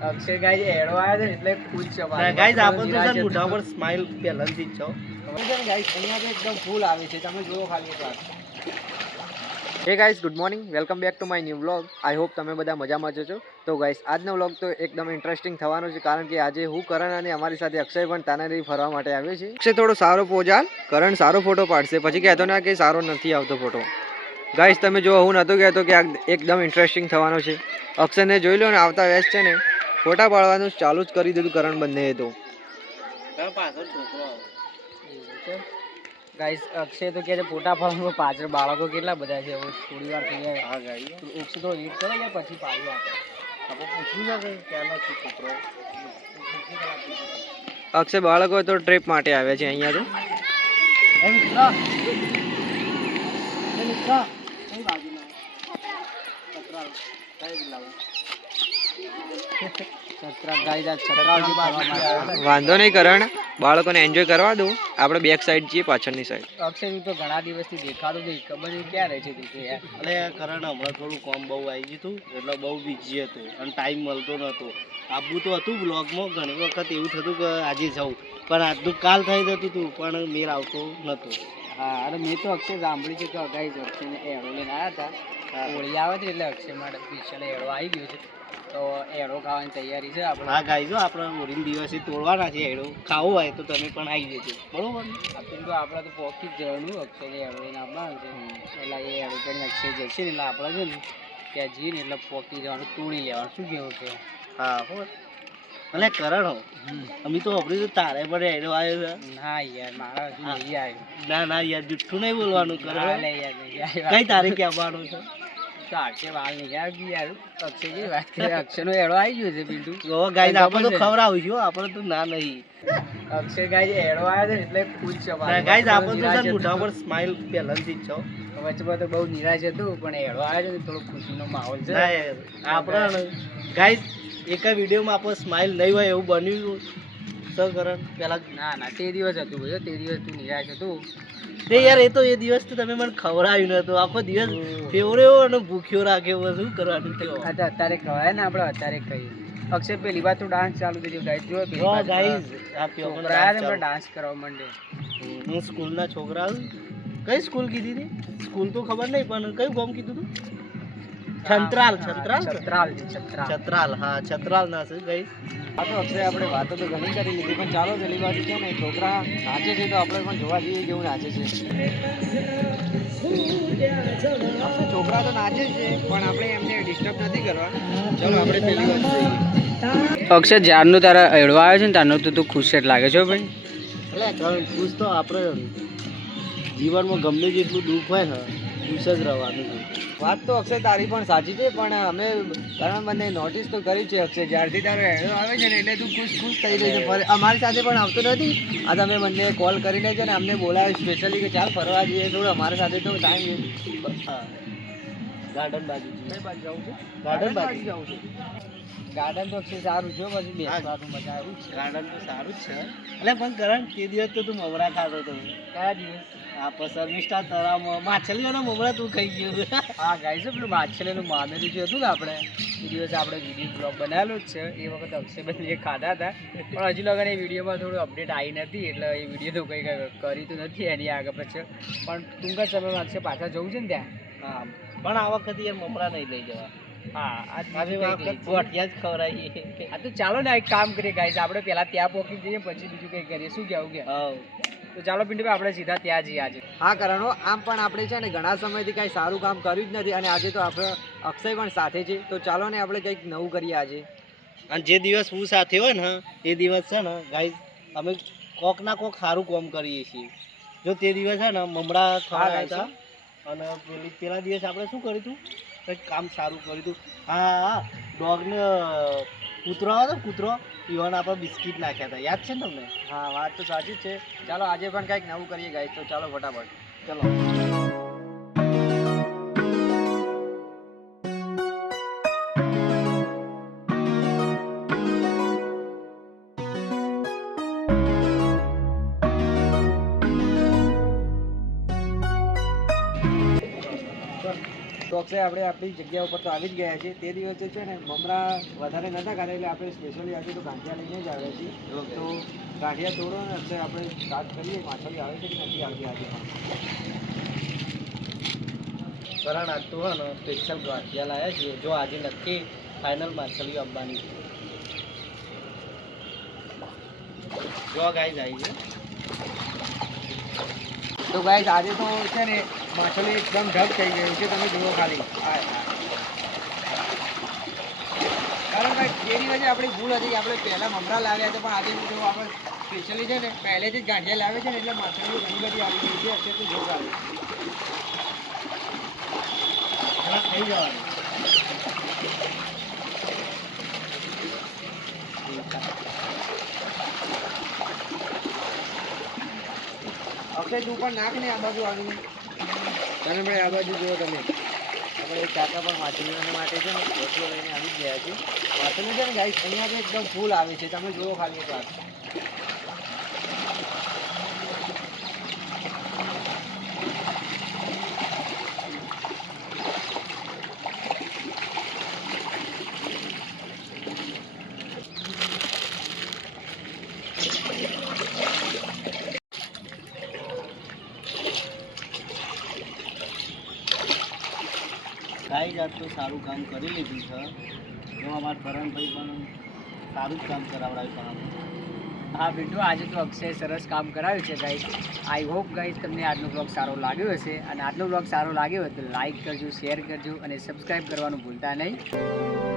Akshay guys એડો આવ્યો છે એટલે ખુશ છે ગાઈસ આપો તો સર મોઢા પર સ્માઈલ પહેલાથી જ છો ગાઈસ અહીંયા તો એકદમ ફૂલ આવે છે તમે જુઓ ખાલી એકવાર હે guys good morning welcome back to my new vlog I hope તમે બધા મજામાં છો તો ગાઈસ આજનો વ્લોગ તો એકદમ ઇન્ટરેસ્ટિંગ થવાનો છે કારણ કે આજે હું કરણ અને અમારી સાથે અક્ષય પણ તાનારી ફરવા માટે આવ્યો છે અક્ષય થોડો સારો પોઝ કરણ સારો ફોટો પાડશે પછી કહેતો ના કે સારો નથી આવતો ફોટો ગાઈસ તમે જો હું નહોતો કહેતો કે એકદમ ઇન્ટરેસ્ટિંગ થવાનો છે અક્ષયને જોઈ લો ને આવતા વેસ છે ને ફોટા પાડવાનું ચાલુ જ કરી દીધું કરણ બંને તો પાછળ છોકરો ગાઈસ અક્ષય તો કહે છે ફોટા પાડવામાં પાછળ બાળકો કેટલા બધા છે હવે થોડી વાર થઈ જાય હા ગાઈસ અક્ષય તો વેઇટ કરે ને પછી પાડી આપે આપણે પૂછ્યું છે કે ક્યાંનો છે છોકરો અક્ષય બાળકો તો ટ્રીપ માટે આવ્યા છે અહીંયા તો વાંધો નહીં કરણ બાળકોને એન્જોય કરવા દો આપણે બેક સાઈડ છીએ પાછળની સાઈડ અક્ષય તો ઘણા દિવસથી દેખાતો નહીં ખબર નહીં ક્યાં રહે છે તું યાર એટલે કરણ હમણાં થોડું કામ બહુ આવી ગયું હતું એટલે બહુ બિઝી હતું અને ટાઈમ મળતો નહોતો આવવું તો હતું બ્લોગમાં ઘણી વખત એવું થતું કે આજે જવું પણ આજનું કાલ થઈ જતું હતું પણ મેળ આવતો નહોતો હા અરે મેં તો અક્ષય સાંભળ્યું છે કે ગાઈસ અક્ષયને એડો લઈને આવ્યા હતા હોળી આવે છે એટલે અક્ષય માટે સ્પેશિયલ એડો આવી ગયો છે તો એડો ખાવાની તૈયારી છે આપણે હા ગાઈઝો આપણે હોળીના દિવસે તોડવાના છે એડો ખાવો હોય તો તમે પણ આવી જજો બરોબર ને તો આપણે તો પોકી જ જવાનું અક્ષયને એડો લઈને આવવાનું છે એટલે એ એડો કરીને અક્ષય જશે ને એટલે આપણે છે ને ત્યાં જઈએ ને એટલે પોકી જવાનું તોડી લેવાનું શું કેવું છે હા હો અને કરણ અમે તો આપણે તો તારે પણ એડો આવ્યો છે ના યાર મારા હજુ નહીં આવ્યો ના ના યાર જુઠ્ઠું નહીં બોલવાનું કરણ લે યાર નહીં કઈ તારીખે આવવાનું છે તો અક્ષય વાલ નહીં આવી યાર અક્ષય કેવી વાત કરે અક્ષયનો એડો આવી ગયો છે બિંદુ જો ગાઈઝ આપણે તો ખવડાવીશું આપણે તો ના નહીં અક્ષય ગાઈઝ એડો આવ્યો છે એટલે ખુશ છે ગાઈઝ આપણે તો સર મોઢા પર સ્માઈલ પહેલાથી જ છો વચમાં તો બહુ નિરાશ હતું પણ એડો આવ્યો છે થોડો ખુશીનો માહોલ છે આપણે ગાઈઝ એક વિડીયોમાં આપણે સ્માઈલ નહીં હોય એવું બન્યું સર કરણ પહેલા ના ના તે દિવસ હતું ભાઈ તે દિવસ તું નિરાશ હતું તે યાર એ તો એ દિવસ તો તમે મને ખવડાવ્યું નતું આખો દિવસ ફેવરેવો અને ભૂખ્યો રાખ્યો શું કરવાનું અત્યારે ખવાય ને આપણે અત્યારે કહીએ અક્ષય પેલી વાત તો ડાન્સ ચાલુ થઈ ગયો ગાઈસ જો ડાન્સ કરવા માંડે હું સ્કૂલના છોકરા કઈ સ્કૂલ કીધી હતી સ્કૂલ તો ખબર નહીં પણ કયું ગામ કીધું હતું છંત્રાલ હા છત્રાલ ના છે ગઈ હા તો અક્ષય આપણે વાતો તો ઘણી કરી લીધી પણ ચાલો પેલી વાત છે ને છોકરા નાચે છે તો આપણે પણ જોવા જઈએ કેવું નાચે છે છોકરા તો નાચે છે પણ આપણે એમને ડિસ્ટર્બ નથી કરવા ચલો આપણે પેલી વાત જોઈએ અક્ષય જ્યારનું તારા એડવા આવ્યો છે ને ત્યારનું તો તું ખુશ જ લાગે છે ભાઈ એટલે ખુશ તો આપણે જીવનમાં ગમે જેટલું દુઃખ હોય ને ખુશ જ રહેવાનું છે વાત તો અક્ષય તારી પણ સાચી છે પણ અમે કારણ મને નોટિસ તો કરી છે અક્ષય જ્યારથી તારો એડો આવે છે ને એટલે તું ખુશ થઈ રહી છે અમારી સાથે પણ આવતો નથી આ તમે મને કોલ કરીને છે ને અમને બોલાવ્યો સ્પેશિયલી કે ચાલ ફરવા જઈએ થોડું અમારી સાથે તો ટાઈમ ગાર્ડન બાજુ જવું છે ગાર્ડન બાજુ જવું છે ગાર્ડન તો અક્ષય સારું છે પછી બેસવાનું મજા આવ્યું છે ગાર્ડન તો સારું જ છે એટલે પણ કરણ તે દિવસ તો તું મમરા ખાતો હતો કયા દિવસ આપણે શર્મિષ્ઠા તળાવમાં માછલીઓના મમરા તું ખાઈ ગયું હા ગાઈ છે પેલું માછલીનું મામેલું જે હતું ને આપણે એ દિવસે આપણે વિડીયો બ્લોગ બનાવેલો જ છે એ વખત અક્ષયબેન એ ખાધા હતા પણ હજી લગન એ વિડીયોમાં થોડું અપડેટ આવી નથી એટલે એ વિડીયો તો કંઈ કરી તો નથી એની આગળ પછી પણ ટૂંકા સમયમાં અક્ષય પાછા જવું છે ને ત્યાં હા પણ આ વખતે યાર મમરા નહીં લઈ જવા હા આજે વખત ગોઠિયા જ ખવડાવીએ હા તો ચાલો ને એક કામ કરીએ ગાઈસ આપણે પહેલાં ત્યાં પહોંચી જઈએ પછી બીજું કંઈ કરીએ શું કહેવું કે હા તો ચાલો પિન્ટુભાઈ આપણે સીધા ત્યાં જઈએ આજે હા કરણો આમ પણ આપણે છે ને ઘણા સમયથી કાંઈ સારું કામ કર્યું જ નથી અને આજે તો આપણે અક્ષય પણ સાથે છે તો ચાલો ને આપણે કંઈક નવું કરીએ આજે અને જે દિવસ હું સાથે હોય ને એ દિવસ છે ને ગાઈસ અમે કોક ના કોક સારું કામ કરીએ છીએ જો તે દિવસ છે ને મમરા ખવડાવ્યા હતા અને પેલા દિવસ આપણે શું કર્યું હતું કંઈક કામ સારું કર્યું હતું હા ડોગને કૂતરો હતો કૂતરો ઈવન આપણે બિસ્કિટ નાખ્યા હતા યાદ છે ને તમને હા વાત તો સાચી જ છે ચાલો આજે પણ કંઈક નવું કરીએ ગાઈસ તો ચાલો ફટાફટ ચલો અક્ષય આપણે આપણી જગ્યા ઉપર તો આવી જ ગયા છે. તે દિવસે છે ને મમરા વધારે નતા ખાતા એટલે આપણે સ્પેશિયલી આજે તો ગાંઠિયા લઈને જ આવ્યા છીએ. તો ગાંઠિયા તોડો ને અક્ષય આપણે સ્ટાર્ટ કરીએ. માછલી આવે છે કે નથી આવતી આજે પણ. કરણ આજ તો હે ને સ્પેશિયલ ગાંઠિયા લાવ્યા છીએ. જો આજે નક્કી ફાઇનલ માછલીઓ આવવાની છે. જો ગાઈઝ આવી છે. તો ગાઈઝ આજે તો છે ને માછલી એકદમ ઢગ થઈ ગયું છે. તમે જુઓ ખાલી. કારણ કે જે દિવસે આપણી ભૂલ હતી આપણે પહેલાં મમરા લાવ્યા હતા, પણ આજે જો આપણે સ્પેશિયલી છે ને પહેલેથી જ ગાંઠિયા લાવે છે ને એટલે માછલીઓ ઘણી બધી આવી ગઈ છે. અત્યારે તો જો ખાલી. થઈ જવાનું. અક્ષય તું પણ નાખ ને આ બાજુ આવીને. તમે ભાઈ આ બાજુ જુઓ તમે. આપણે એક કાકા પણ માછલીઓને માટે છે ને રોટલો લઈને આવી જ ગયા છે. માછલી છે ને ગાઈસ અહીંયા તો એકદમ ફૂલ આવે છે. તમે જુઓ ખાલી એક વાર. ગાઈઝ આજ તો સારું કામ કરી લીધું છે. જો અમારા કરણભાઈ પણ સારું જ કામ કરાવડાવ્યું પણ હા બેટુ, આજે તો અક્ષય સરસ કામ કરાવ્યું છે ગાઈસ. આઈ હોપ ગાઈસ તમને આજનો બ્લોગ સારો લાગ્યો હશે, અને આજનો બ્લોગ સારો લાગ્યો હોય તો લાઈક કરજો, શેર કરજો અને સબસ્ક્રાઈબ કરવાનું ભૂલતા નહીં.